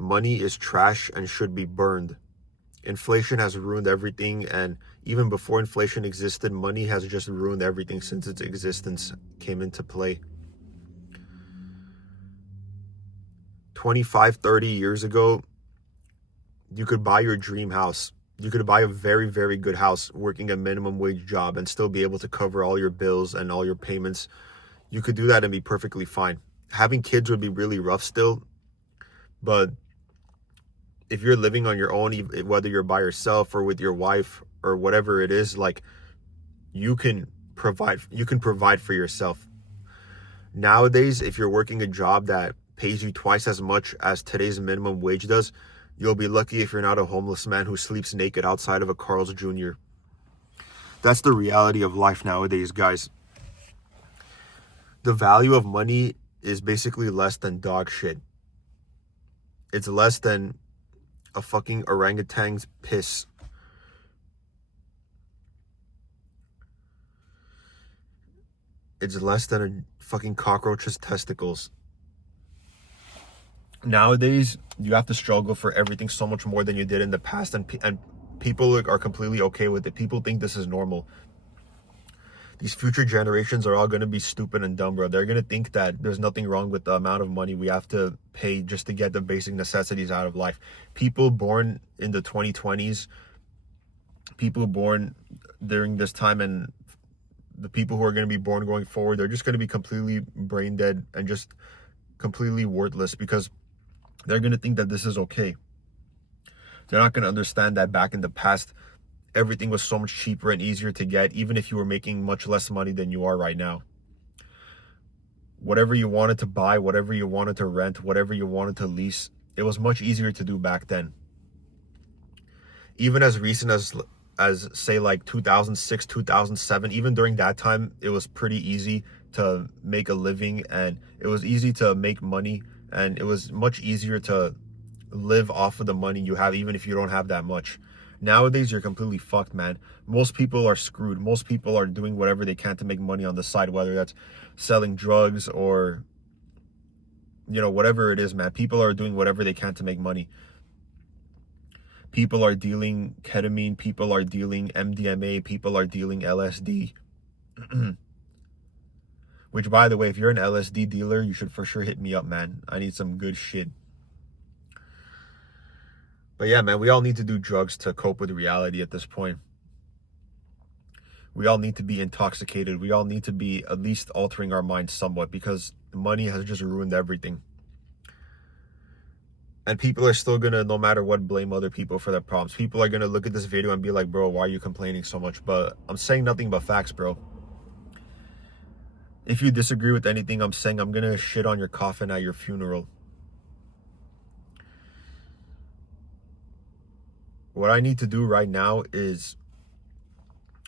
Money is trash and should be burned. Inflation has ruined everything, and even before inflation existed, money has just ruined everything since its existence came into play. 25, 30 years ago, you could buy your dream house. You could buy a very, very good house working a minimum wage job and still be able to cover all your bills and all your payments. You could do that and be perfectly fine. Having kids would be really rough still, but if you're living on your own, whether you're by yourself or with your wife or whatever it is, like you can provide for yourself. Nowadays, if you're working a job that pays you twice as much as today's minimum wage does, you'll be lucky if you're not a homeless man who sleeps naked outside of a Carl's Jr. That's the reality of life nowadays, guys. The value of money is basically less than dog shit. It's less than a fucking orangutan's piss. It's less than a fucking cockroach's testicles. Nowadays, you have to struggle for everything so much more than you did in the past, and people are completely okay with it. People think this is normal. These future generations are all going to be stupid and dumb, bro. They're going to think that there's nothing wrong with the amount of money we have to pay just to get the basic necessities out of life. People born in the 2020s, people born during this time, and the people who are going to be born going forward, they're just going to be completely brain dead and just completely worthless because they're going to think that this is okay. They're not going to understand that back in the past, everything was so much cheaper and easier to get, even if you were making much less money than you are right now. Whatever you wanted to buy, whatever you wanted to rent, whatever you wanted to lease, it was much easier to do back then. Even as recent as say like 2006, 2007, even during that time, it was pretty easy to make a living, and it was easy to make money, and it was much easier to live off of the money you have, even if you don't have that much. Nowadays, you're completely fucked, man. Most people are screwed. Most people are doing whatever they can to make money on the side, whether that's selling drugs or, whatever it is, man. People are doing whatever they can to make money. People are dealing ketamine. People are dealing MDMA. People are dealing LSD. Which, by the way, if you're an LSD dealer, you should for sure hit me up, man. I need some good shit. But yeah, man, we all need to do drugs to cope with reality at this point. We all need to be intoxicated. We all need to be at least altering our minds somewhat, because money has just ruined everything. And people are still gonna, no matter what, blame other people for their problems. People are gonna look at this video and be like, bro, why are you complaining so much? But I'm saying nothing but facts, bro. If you disagree with anything I'm saying, I'm gonna shit on your coffin at your funeral. What I need to do right now is,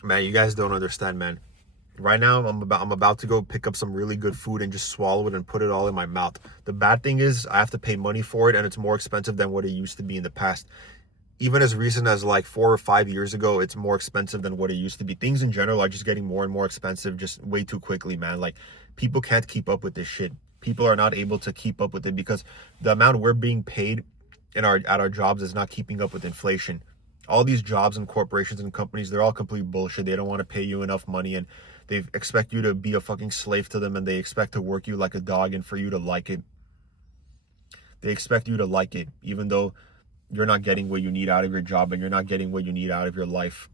man, you guys don't understand, man. Right now, I'm about to go pick up some really good food and just swallow it and put it all in my mouth. The bad thing is I have to pay money for it, and it's more expensive than what it used to be in the past. Even as recent as like 4 or 5 years ago, it's more expensive than what it used to be. Things in general are just getting more and more expensive just way too quickly, man. Like, people can't keep up with this shit. People are not able to keep up with it because the amount we're being paid at our jobs is not keeping up with inflation. All these jobs and corporations and companies, they're all complete bullshit. They don't want to pay you enough money, and they expect you to be a fucking slave to them, and they expect to work you like a dog and for you to like it. They expect you to like it, even though you're not getting what you need out of your job and you're not getting what you need out of your life.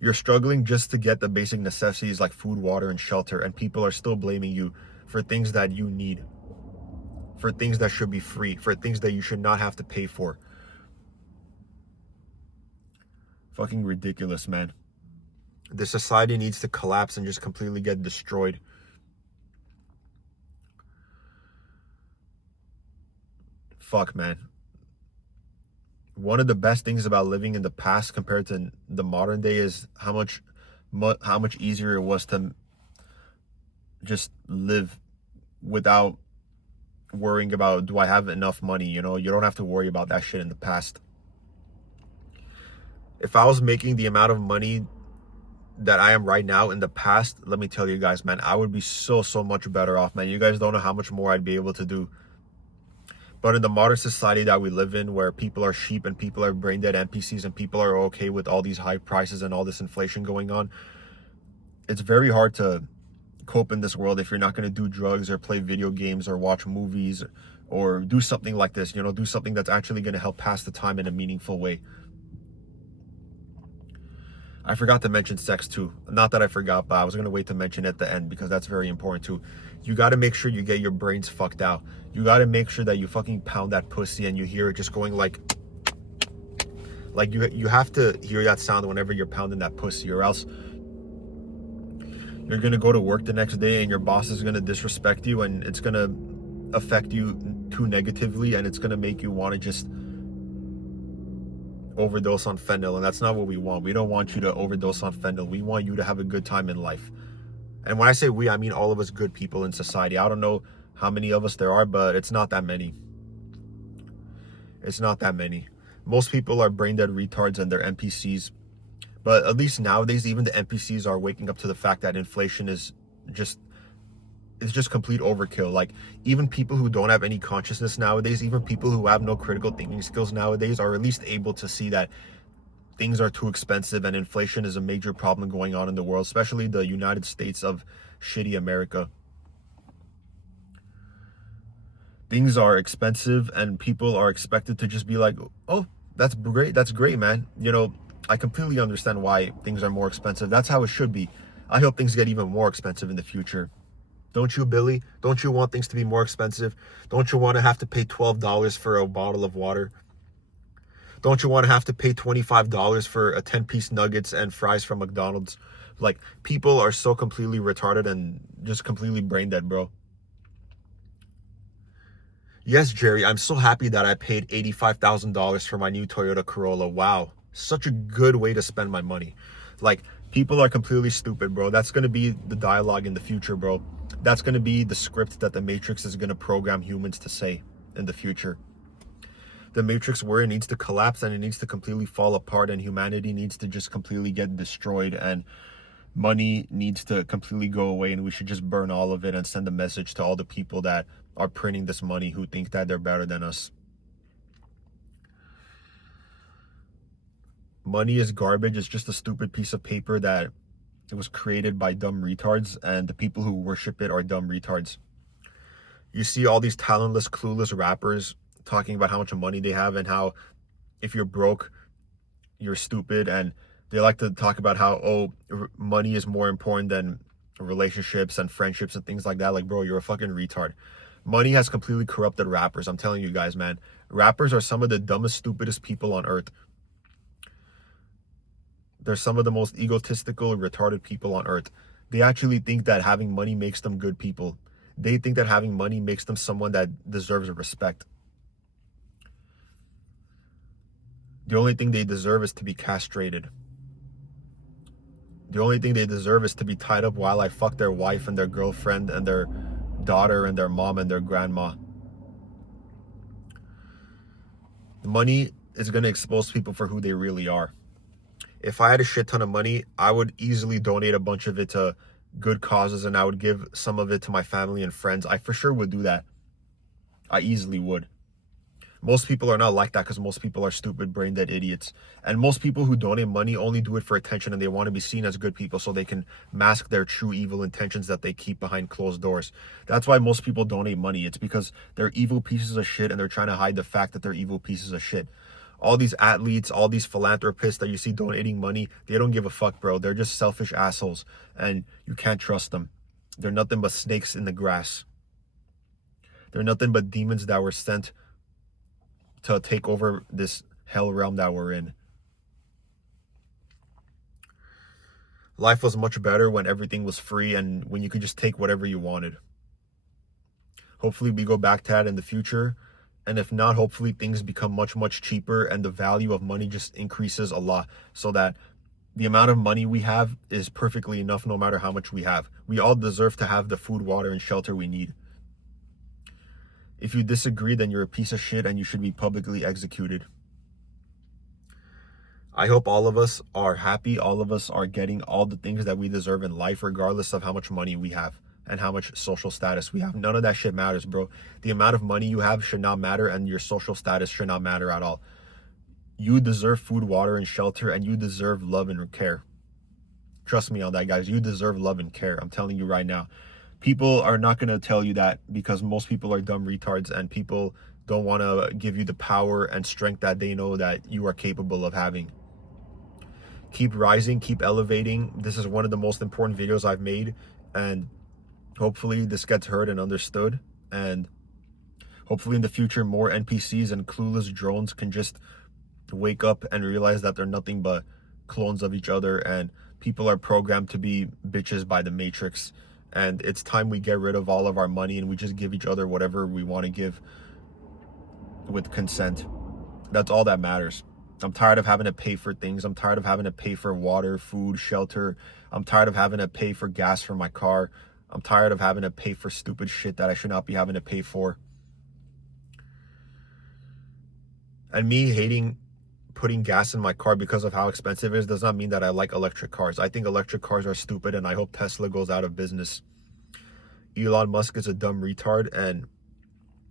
You're struggling just to get the basic necessities like food, water, and shelter, and people are still blaming you for things that you need, for things that should be free, for things that you should not have to pay for. Fucking ridiculous, man. The society needs to collapse and just completely get destroyed. Fuck, man. One of the best things about living in the past compared to the modern day is how much easier it was to just live without worrying about, do I have enough money? You don't have to worry about that shit in the past. If I was making the amount of money that I am right now in the past, let me tell you guys, man, I would be so much better off, man. You guys don't know how much more I'd be able to do. But in the modern society that we live in, where people are sheep and people are brain dead NPCs and people are okay with all these high prices and all this inflation going on, it's very hard to cope in this world if you're not going to do drugs or play video games or watch movies or do something like this, do something that's actually going to help pass the time in a meaningful way. I forgot to mention sex too. Not that I forgot, but I was going to wait to mention it at the end because that's very important too. You got to make sure you get your brains fucked out. You got to make sure that you fucking pound that pussy and you hear it just going like you have to hear that sound whenever you're pounding that pussy, or else you're going to go to work the next day and your boss is going to disrespect you, and it's going to affect you too negatively, and it's going to make you want to just overdose on fentanyl, and that's not what we want. We don't want you to overdose on fentanyl. We want you to have a good time in life. And when I say we, I mean all of us good people in society. I don't know how many of us there are, but it's not that many. It's not that many. Most people are brain dead retards and they're NPCs. But at least nowadays, even the NPCs are waking up to the fact that inflation is just complete overkill. Like, even people who don't have any consciousness nowadays, even people who have no critical thinking skills nowadays, are at least able to see that things are too expensive and inflation is a major problem going on in the world, especially the United States of shitty America. Things are expensive and people are expected to just be like, oh, that's great, man. I completely understand why things are more expensive. That's how it should be. I hope things get even more expensive in the future. Don't you, Billy? Don't you want things to be more expensive? Don't you want to have to pay $12 for a bottle of water? Don't you want to have to pay $25 for a 10-piece nuggets and fries from McDonald's? Like, people are so completely retarded and just completely brain dead, bro. Yes, Jerry, I'm so happy that I paid $85,000 for my new Toyota Corolla. Wow. Such a good way to spend my money. Like, people are completely stupid, bro. That's going to be the dialogue in the future, bro. That's going to be the script that the Matrix is going to program humans to say in the future. The Matrix where it needs to collapse and it needs to completely fall apart, and humanity needs to just completely get destroyed, and money needs to completely go away, and we should just burn all of it and send a message to all the people that are printing this money who think that they're better than us. Money is garbage. It's just a stupid piece of paper that it was created by dumb retards, and the people who worship it are dumb retards. You see all these talentless, clueless rappers talking about how much money they have and how if you're broke, you're stupid, and they like to talk about how, money is more important than relationships and friendships and things like that. Like, bro, you're a fucking retard. Money has completely corrupted rappers. I'm telling you guys, man. Rappers are some of the dumbest, stupidest people on earth. They're some of the most egotistical, retarded people on earth. They actually think that having money makes them good people. They think that having money makes them someone that deserves respect. The only thing they deserve is to be castrated. The only thing they deserve is to be tied up while I fuck their wife and their girlfriend and their daughter and their mom and their grandma. The money is going to expose people for who they really are. If I had a shit ton of money, I would easily donate a bunch of it to good causes, and I would give some of it to my family and friends. I for sure would do that. I easily would. Most people are not like that because most people are stupid, brain dead idiots. And most people who donate money only do it for attention, and they want to be seen as good people so they can mask their true evil intentions that they keep behind closed doors. That's why most people donate money. It's because they're evil pieces of shit and they're trying to hide the fact that they're evil pieces of shit. All these athletes, all these philanthropists that you see donating money, they don't give a fuck, bro. They're just selfish assholes, and you can't trust them. They're nothing but snakes in the grass. They're nothing but demons that were sent to take over this hell realm that we're in. Life was much better when everything was free and when you could just take whatever you wanted. Hopefully we go back to that in the future. And if not, hopefully things become much, much cheaper and the value of money just increases a lot so that the amount of money we have is perfectly enough no matter how much we have. We all deserve to have the food, water, and shelter we need. If you disagree, then you're a piece of shit and you should be publicly executed. I hope all of us are happy. All of us are getting all the things that we deserve in life, regardless of how much money we have. and how much social status we have. None of that shit matters, bro. The amount of money you have should not matter, and your social status should not matter at all. You deserve food, water, and shelter, and you deserve love and care. Trust me on that, guys. You deserve love and care. I'm telling you right now. People are not going to tell you that, because most people are dumb retards, and people don't want to give you the power and strength that they know that you are capable of having. Keep rising, keep elevating. This is one of the most important videos I've made, and hopefully this gets heard and understood, and hopefully in the future more NPCs and clueless drones can just wake up and realize that they're nothing but clones of each other, and people are programmed to be bitches by the Matrix, and it's time we get rid of all of our money and we just give each other whatever we want to give with consent. That's all that matters. I'm tired of having to pay for things. I'm tired of having to pay for water, food, shelter. I'm tired of having to pay for gas for my car. I'm tired of having to pay for stupid shit that I should not be having to pay for. And me hating putting gas in my car because of how expensive it is does not mean that I like electric cars. I think electric cars are stupid, and I hope Tesla goes out of business. Elon Musk is a dumb retard, and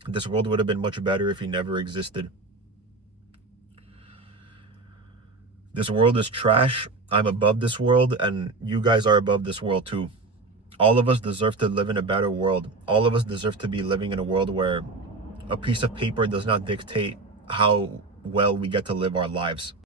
this world would have been much better if he never existed. This world is trash. I'm above this world, and you guys are above this world too. All of us deserve to live in a better world. All of us deserve to be living in a world where a piece of paper does not dictate how well we get to live our lives.